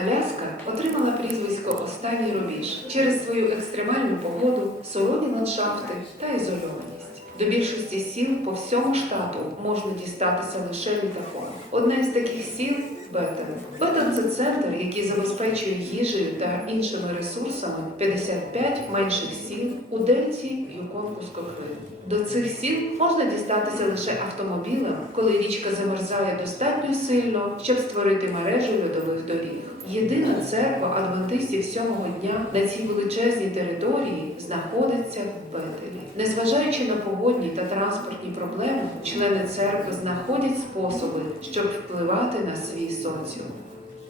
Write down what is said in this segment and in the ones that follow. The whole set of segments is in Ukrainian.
Аляска отримала прізвисько Останній рубіж через свою екстремальну погоду, солоні ландшафти та ізольованість. До більшості сіл по всьому штату можна дістатися лише літаком. Одна із таких сіл Бетен. Бетен це центр, який забезпечує їжею та іншими ресурсами 55 менших сіл у дельті Юконкуського хвилю. До цих сіл можна дістатися лише автомобілем, коли річка замерзає достатньо сильно, щоб створити мережу льодових доріг. Єдина церква адвентистів сьомого дня на цій величезній території знаходиться в Бетелі. Незважаючи на погодні та транспортні проблеми, члени церкви знаходять способи, щоб впливати на свій соціум.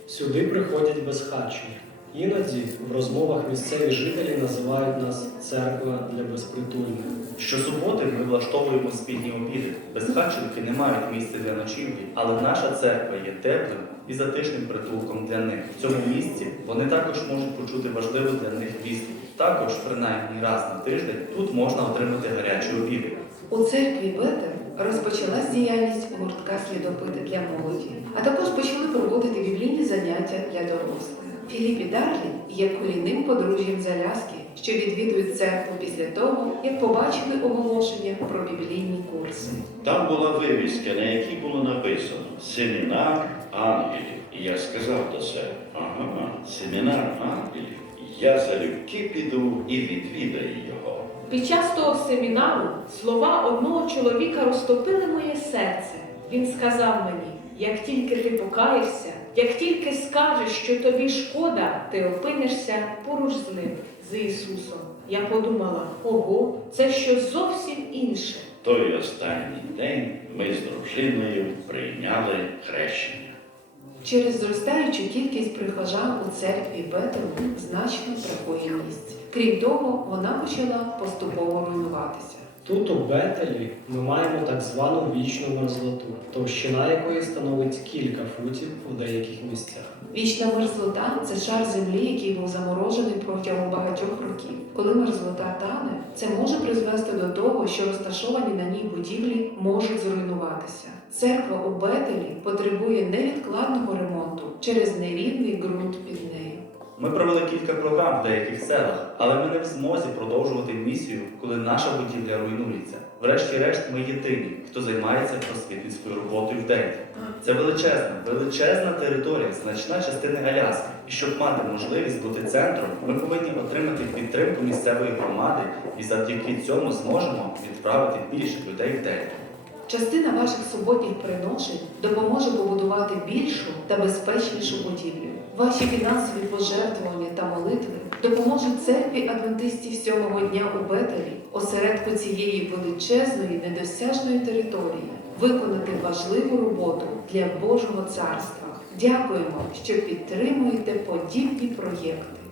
Сюди приходять безхатчені. Іноді в розмовах місцеві жителі називають нас церква для безпритульних. Щосуботи ми влаштовуємо спільні обіди. Безхатченки не мають місця для ночівлі, але наша церква є теплим і затишним притулком для них. В цьому місці вони також можуть почути важливу для них вістку. Також, принаймні раз на тиждень, тут можна отримати гарячі обіди. У церкві Бетер розпочалась діяльність гуртка слідопити для молоді, а також почали проводити біблійні заняття для дорослих. Філіп і Дарлі є корінним подружжям з Аляски, що відвідують церкву після того, як побачили оголошення про біблійні курси. Там була вивіска, на якій було написано Семінар ангелів. І я сказав до себе, ага, семінар ангелів. Я залюбки піду і відвідаю його. Під час того семінару слова одного чоловіка розтопили моє серце. Він сказав мені: як тільки ти покаєшся, як тільки скажеш, що тобі шкода, ти опинишся поруч з ним, з Ісусом. Я подумала: ого, це щось зовсім інше. Той останній день ми з дружиною прийняли хрещення. Через зростаючу кількість прихожан у церкві Бетелу значно бракує місць. Крім того, вона почала поступово руйнуватися. Тут, у Бетелі, ми маємо так звану вічну мерзлоту, товщина якої становить кілька футів у деяких місцях. Вічна мерзлота це шар землі, який був заморожений протягом багатьох років. Коли мерзлота тане, це може призвести до того, що розташовані на ній будівлі можуть зруйнуватися. Церква у Бетелі потребує невідкладного ремонту через нерівний ґрунт під нею. Ми провели кілька програм в деяких селах, але ми не в змозі продовжувати місію, коли наша будівля руйнується. Врешті-решт, ми єдині, хто займається просвітницькою роботою в Дельті. Це величезна, величезна територія, значна частина Аляски. І щоб мати можливість бути центром, ми повинні отримати підтримку місцевої громади і завдяки цьому зможемо відправити більше людей в Дельту. Частина ваших суботніх приношень допоможе побудувати більшу та безпечнішу будівлю. Ваші фінансові пожертвування та молитви допоможуть церкві адвентистів сьомого дня у Бетелі, осередку цієї величезної недосяжної території, виконати важливу роботу для Божого царства. Дякуємо, що підтримуєте подібні проєкти.